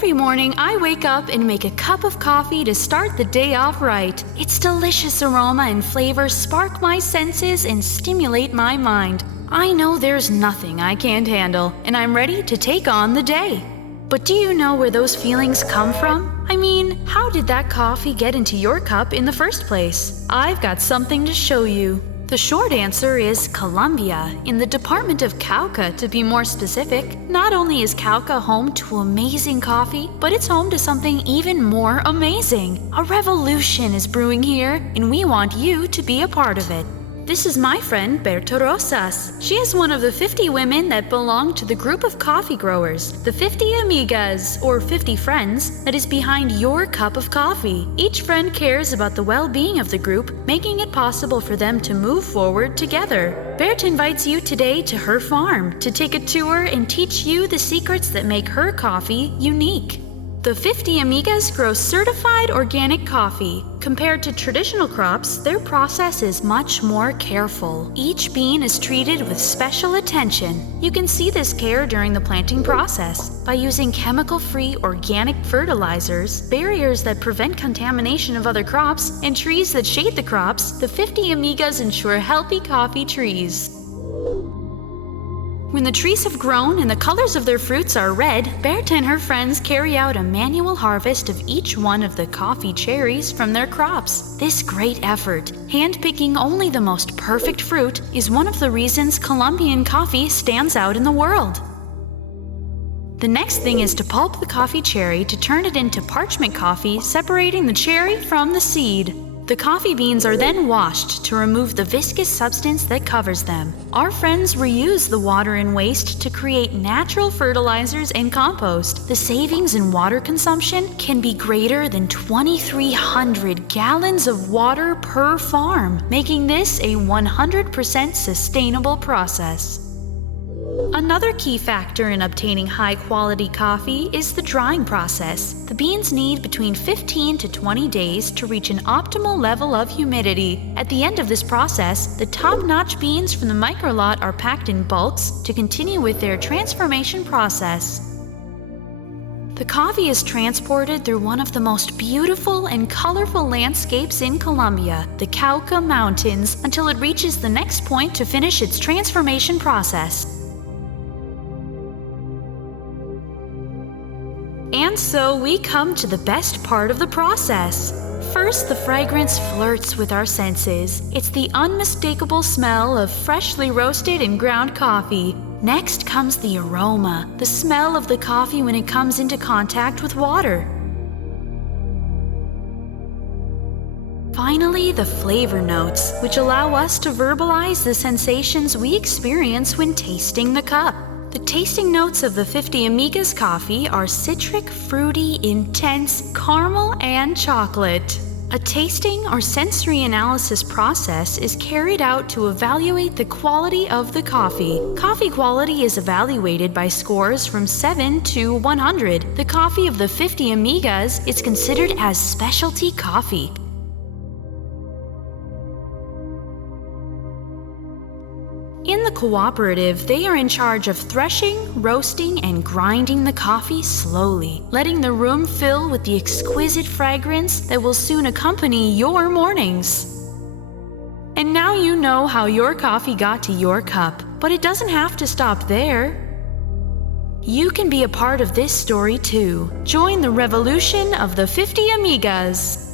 Every morning, I wake up and make a cup of coffee to start the day off right. Its delicious aroma and flavor spark my senses and stimulate my mind. I know there's nothing I can't handle, and I'm ready to take on the day. But do you know where those feelings come from? I mean, how did that coffee get into your cup in the first place? I've got something to show you. The short answer is Colombia, in the department of Cauca to be more specific. Not only is Cauca home to amazing coffee, but it's home to something even more amazing. A revolution is brewing here, and we want you to be a part of it. This is my friend Berta Rosas. She is one of the 50 women that belong to the group of coffee growers, the 50 Amigas, or 50 friends, that is behind your cup of coffee. Each friend cares about the well-being of the group, making it possible for them to move forward together. Berta invites you today to her farm to take a tour and teach you the secrets that make her coffee unique. The 50 Amigas grow certified organic coffee. Compared to traditional crops, their process is much more careful. Each bean is treated with special attention. You can see this care during the planting process. By using chemical-free organic fertilizers, barriers that prevent contamination of other crops, and trees that shade the crops, the 50 Amigas ensure healthy coffee trees. When the trees have grown and the colors of their fruits are red, Berta and her friends carry out a manual harvest of each one of the coffee cherries from their crops. This great effort, handpicking only the most perfect fruit, is one of the reasons Colombian coffee stands out in the world. The next thing is to pulp the coffee cherry to turn it into parchment coffee, separating the cherry from the seed. The coffee beans are then washed to remove the viscous substance that covers them. Our friends reuse the water and waste to create natural fertilizers and compost. The savings in water consumption can be greater than 2,300 gallons of water per farm, making this a 100% sustainable process. Another key factor in obtaining high-quality coffee is the drying process. The beans need between 15 to 20 days to reach an optimal level of humidity. At the end of this process, the top-notch beans from the microlot are packed in bulks to continue with their transformation process. The coffee is transported through one of the most beautiful and colorful landscapes in Colombia, the Cauca Mountains, until it reaches the next point to finish its transformation process. And so we come to the best part of the process. First, the fragrance flirts with our senses. It's the unmistakable smell of freshly roasted and ground coffee. Next comes the aroma, the smell of the coffee when it comes into contact with water. Finally, the flavor notes, which allow us to verbalize the sensations we experience when tasting the cup. The tasting notes of the 50 Amigas coffee are citric, fruity, intense, caramel, and chocolate. A tasting or sensory analysis process is carried out to evaluate the quality of the coffee. Coffee quality is evaluated by scores from 7 to 100. The coffee of the 50 Amigas is considered as specialty coffee. In the cooperative, they are in charge of threshing, roasting, and grinding the coffee slowly, letting the room fill with the exquisite fragrance that will soon accompany your mornings. And now you know how your coffee got to your cup, but it doesn't have to stop there. You can be a part of this story too. Join the revolution of the 50 Amigas.